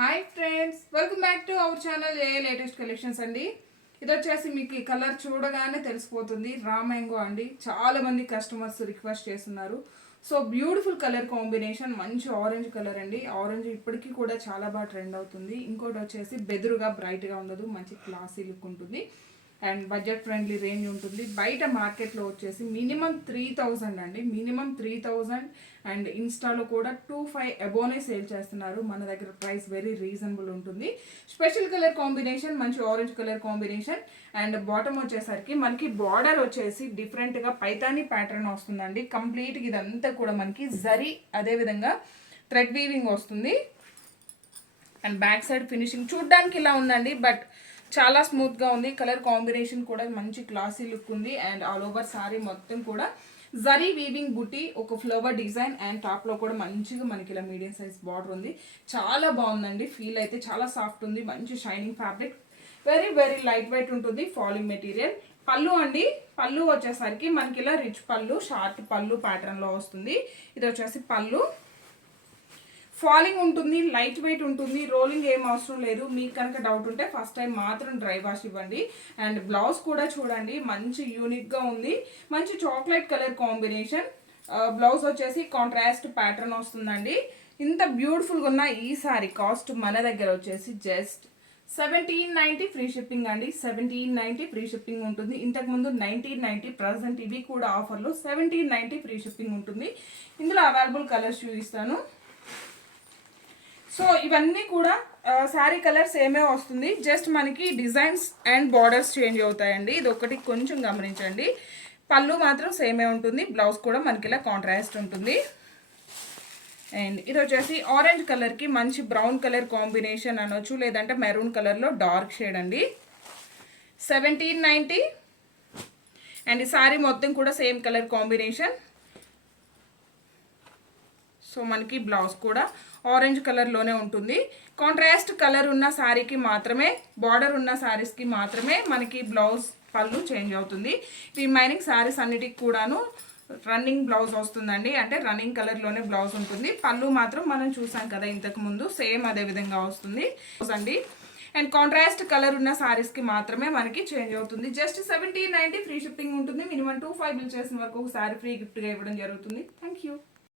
Hi friends, welcome back to our channel A latest collections అండి. ఇది వచ్చేసి మీకు ఈ కలర్ చూడగానే తెలిసిపోతుంది, రా మ్యాంగో అండి. చాలా మంది కస్టమర్స్ రిక్వెస్ట్ చేస్తున్నారు. సో బ్యూటిఫుల్ కలర్ కాంబినేషన్, మంచి ఆరెంజ్ కలర్ అండి. ఆరెంజ్ ఇప్పటికీ కూడా చాలా బాగా ట్రెండ్ అవుతుంది. ఇంకోటి వచ్చేసి బెదురుగా బ్రైట్గా ఉండదు, మంచి క్లాసీ లుక్ ఉంటుంది అండ్ బడ్జెట్ ఫ్రెండ్లీ రేంజ్ ఉంటుంది. బయట మార్కెట్లో వచ్చేసి మినిమం 3000 అండి, మినిమం 3000 అండ్ ఇన్స్టాలో కూడా 25 అబోనే సేల్ చేస్తున్నారు. మన దగ్గర ప్రైస్ వెరీ రీజనబుల్ ఉంటుంది. స్పెషల్ కలర్ కాంబినేషన్, మంచి orange colour combination and bottom వచ్చేసరికి మనకి బార్డర్ వచ్చేసి డిఫరెంట్గా పైతానీ ప్యాటర్న్ వస్తుందండి. కంప్లీట్గా ఇదంతా కూడా మనకి జరీ, అదేవిధంగా థ్రెడ్ వీవింగ్ వస్తుంది అండ్ బ్యాక్ సైడ్ ఫినిషింగ్ చూడ్డానికి ఇలా ఉందండి, బట్ చాలా స్మూత్గా ఉంది. కలర్ కాంబినేషన్ కూడా మంచి క్లాసీ లుక్ ఉంది అండ్ ఆల్ ఓవర్ సారీ మొత్తం కూడా జరీ వీవింగ్ బుటీ, ఒక ఫ్లవర్ డిజైన్ అండ్ టాప్లో కూడా మంచిగా మనకి ఇలా మీడియం సైజ్ బార్డర్ ఉంది. చాలా బాగుందండి. ఫీల్ అయితే చాలా సాఫ్ట్ ఉంది, మంచి shining fabric, very very light weight ఉంటుంది, ఫాలింగ్ మెటీరియల్. పళ్ళు అండి, పళ్ళు వచ్చేసరికి మనకి ఇలా రిచ్ పళ్ళు, షార్ట్ పళ్ళు ప్యాటర్న్లో వస్తుంది. ఇది వచ్చేసి పళ్ళు, ఫాలింగ్ ఉంటుంది, లైట్ వెయిట్ ఉంటుంది, రోలింగ్ ఏం అవసరం లేదు. మీకు కనుక డౌట్ ఉంటే ఫస్ట్ టైం మాత్రం డ్రై వాష్ ఇవ్వండి. అండ్ బ్లౌజ్ కూడా చూడండి, మంచి యూనిక్గా ఉంది, మంచి చాక్లెట్ కలర్ కాంబినేషన్. బ్లౌజ్ వచ్చేసి కాంట్రాస్ట్ ప్యాటర్న్ వస్తుందండి. ఇంత బ్యూటిఫుల్గా ఉన్న ఈ సారీ కాస్ట్ మన దగ్గర వచ్చేసి జస్ట్ 1790 ఫ్రీ షిప్పింగ్ అండి. 1790 ఫ్రీ షిప్పింగ్ ఉంటుంది. ఇంతకుముందు 1990, ప్రజెంట్ ఇవి కూడా ఆఫర్లో 1790 ఫ్రీ షిప్పింగ్ ఉంటుంది. ఇందులో అవైలబుల్ కలర్స్ చూపిస్తాను. సో ఇవన్నీ కూడా శారీ కలర్ సేమే వస్తుంది, జస్ట్ మనకి డిజైన్స్ అండ్ బార్డర్స్ చేంజ్ అవుతాయండి. ఇది ఒకటి కొంచెం గమనించండి. పళ్ళు మాత్రం సేమే ఉంటుంది, బ్లౌజ్ కూడా మనకి ఇలా కాంట్రాస్ట్ ఉంటుంది. అండ్ ఇది వచ్చేసి ఆరెంజ్ కలర్కి మంచి బ్రౌన్ కలర్ కాంబినేషన్ అనొచ్చు, లేదంటే మెరూన్ కలర్లో డార్క్ షేడ్ అండి. 1790 అండ్ ఈ శారీ మొత్తం కూడా సేమ్ కలర్ కాంబినేషన్. సో మనకి బ్లౌజ్ కూడా ఆరెంజ్ కలర్లోనే ఉంటుంది. కాంట్రాస్ట్ కలర్ ఉన్న శారీకి మాత్రమే, బార్డర్ ఉన్న శారీస్కి మాత్రమే మనకి బ్లౌజ్ పళ్ళు చేంజ్ అవుతుంది. రిమైనింగ్ శారీస్ అన్నిటికి కూడాను రన్నింగ్ బ్లౌజ్ వస్తుందండి, అంటే రన్నింగ్ కలర్లోనే బ్లౌజ్ ఉంటుంది. పళ్ళు మాత్రం మనం చూసాం కదా ఇంతకుముందు, సేమ్ అదే విధంగా వస్తుంది అండి. అండ్ కాంట్రాస్ట్ కలర్ ఉన్న శారీస్కి మాత్రమే మనకి చేంజ్ అవుతుంది. జస్ట్ 1790 ఫ్రీ షిప్పింగ్ ఉంటుంది. మినిమం 25 బిల్ చేసిన వరకు ఒక శారీ ఫ్రీ గిఫ్ట్గా ఇవ్వడం జరుగుతుంది. Thank you.